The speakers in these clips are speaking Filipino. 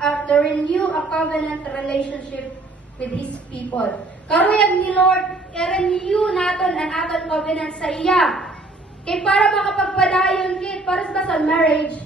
to renew a covenant relationship with His people. Karuyag ni Lord, i-renew naton ang aton covenant sa iya. Kaya para makapagpadayon kit, para sa marriage,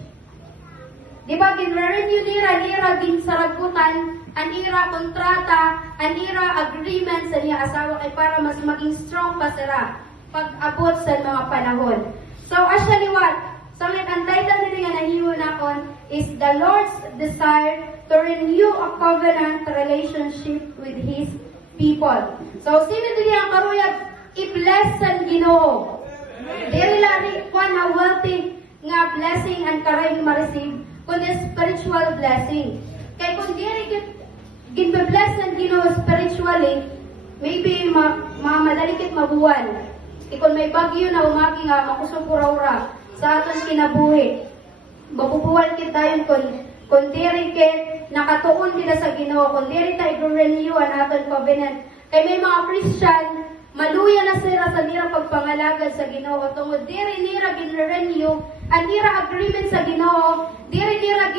di ba, gin-renew nira ginsaragutan, ang ira kontrata, ang ira agreement sa niya asawa kay para mas maging strong pa sila pag-abot sa mga panahon. So, actually what? So, ang title nila nga nahiwo nakon is the Lord's desire to renew a covenant relationship with His people. So, sino dili ang karuyag i-bless sa Ginoo? Dili lari ko na wealthy nga blessing and karay ma-receive kundi spiritual blessing. Kaya kung dili gin-bless ng Ginoo spiritually, maybe madali kit mabuwal. Kung may bagyo na umagi nga makusog ura sa aton kinabuhi, mabubuwal kit dayon kung diri kit nakatuon nila sa Ginoo, kung diri ta i-renew ang aton covenant. Kay may mga Christian maluya na sila sa nira pagpangalagad sa Ginoo tungod diri nira gin-renew ang ira agreement sa Ginoo, diri nira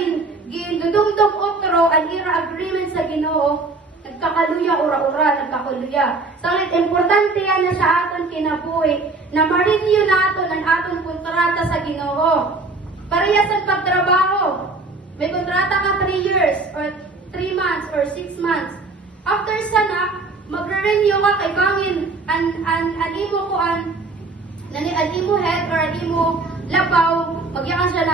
gindudumdum otro ang ira agreement sa Ginoo, nagkakaluya ura-ura, nagkakaluya. Sangat importante yan na sa aton kinabuhi na ma-renew naton ang aton kontrata sa Ginoo. Parehas ang pagtrabaho. May kontrata ka 3 years or 3 months or 6 months. After sana, magre-renew ka kay bangin an imo ko an imo head or an imo labaw, magyakan siya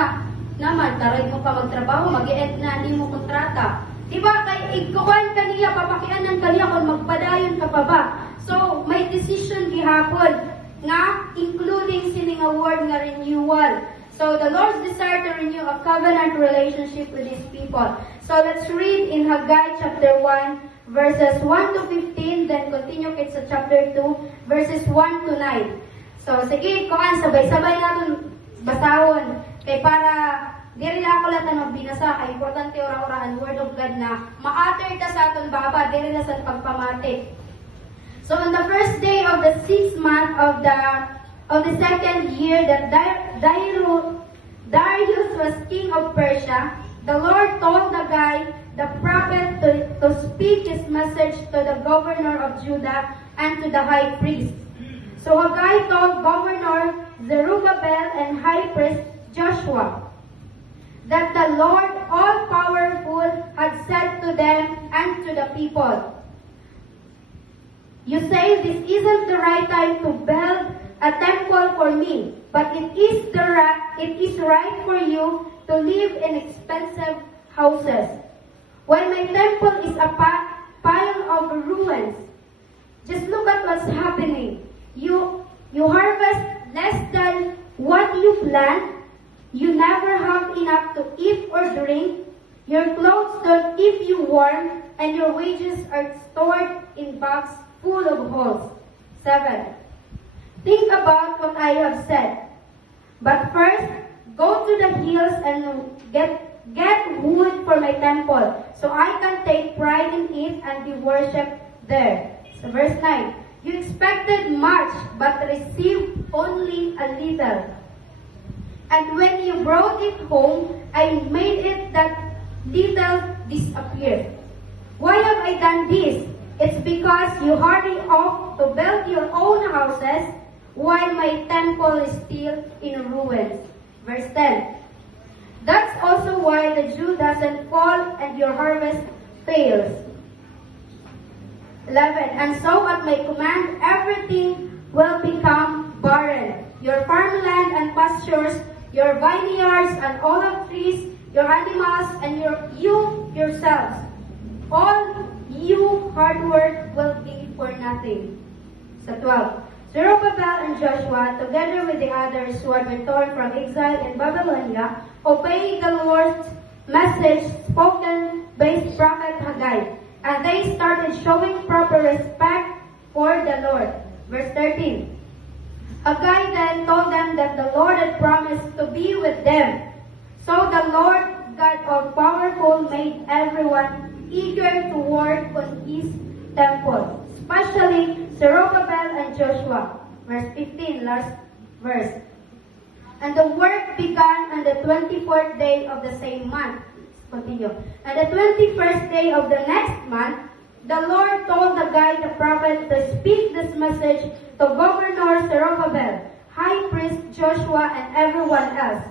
naman, taray mo pa magtrabaho, mag-i-end na an imo kontrata. Diba, kay iguan kaniya, papakianan kaniya kung magpadayon ka pa ba. So, may decision gihapon nga, including sining a word nga renewal. So, the Lord's desire to renew a covenant relationship with His people. So, let's read in Haggai chapter 1, verses 1 to 15, then continue kit sa chapter 2, verses 1 to 9. So, sige, kuan, sabay-sabay natin basahon. Kay para diri na ako lang tanong binasa, kay importante ora-ora ang word of God na ma-utter ta sa aton baba, diri na sa pagpamati. So on the first day of the 6th month of the second year that Darius was king of Persia, the Lord told Haggai the prophet to speak his message to the governor of Judah and to the high priest. So Haggai told Governor Zerubbabel and high priest Joshua that the Lord all-powerful had said to them and to the people, "You say this isn't the right time to build a temple for me, but it is right for you to live in expensive houses. While my temple is a pile of ruins, just look at what's happening. You harvest less than what you plant. You never have enough to eat or drink. Your clothes don't keep you warm, and your wages are stored in bags full of holes." 7. Think about what I have said. But first, go to the hills and get wood for my temple, so I can take pride in it and be worshipped there. So verse 9. You expected much, but received only a little. And when you brought it home, I made it that little disappear. Why have I done this? It's because you hurry off to build your own houses while my temple is still in ruins. Verse 10. That's also why the dew doesn't fall and your harvest fails. 11. And so at my command, everything will become barren. Your farmland and pastures, your vineyards and olive trees, your animals, and you yourselves. All you hard work will be for nothing. So 12. Zerubbabel and Joshua, together with the others who had returned from exile in Babylonia, obeyed the Lord's message spoken by his prophet Haggai, and they started showing proper respect for the Lord. Verse 13. Haggai then told them that the Lord had promised to be with them. So the Lord God all-powerful made everyone eager to work on his temple, especially Zerubbabel and Joshua. Verse 15, last verse. And the work began on the 24th day of the same month. Continue. On the 21st day of the next month, the Lord told the guide, the prophet, to speak this message to Governor Zerubbabel, High Priest Joshua, and everyone else.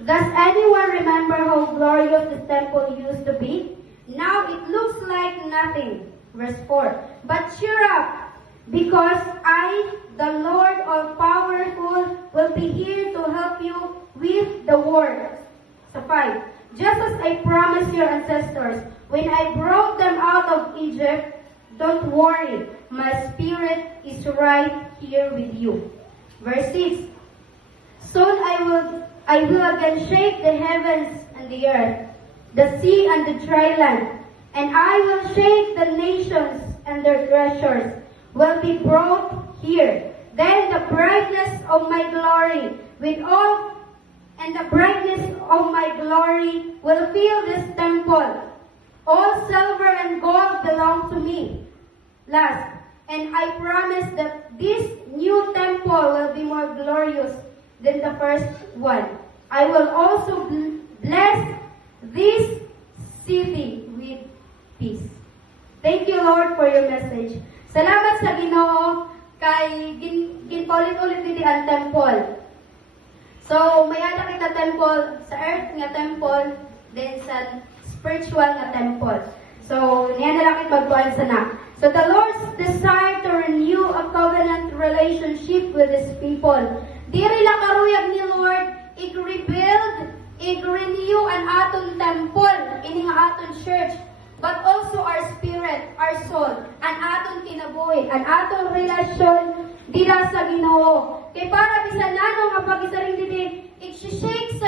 Does anyone remember how glorious this temple used to be? Now it looks like nothing. Verse 4. But cheer up, because I, the Lord all-powerful, will be here to help you with the work. So 5. Just as I promised your ancestors, when I brought them out of Egypt, don't worry, my spirit is right here with you. Verse 6. Soon I will again shake the heavens and the earth, the sea and the dry land, and I will shake the nations, and their treasures will be brought here. Then the brightness of my glory will fill this temple. All silver and gold belong to me. Last, and I promise that this new temple will be more glorious than the first one. I will also bless this city with peace. Thank you, Lord, for your message. Salamat sa Ginoo kay ginpaulit-ulit dito ang temple. So, may anak kita temple sa earth nga temple, then sa spiritual nga temple. So, niya nalakit magkuhan sana. So, the Lord's desire to renew a covenant relationship with His people. Diri lang karuyag ni Lord, i-rebuild, i-renew ang aton temple, ini nga aton church, but also our spirit, our soul, ang aton kinabuhi, ang aton relasyon dira sa Ginoo. Kay para bisan nano nga pag-isaring dili, i-shake sa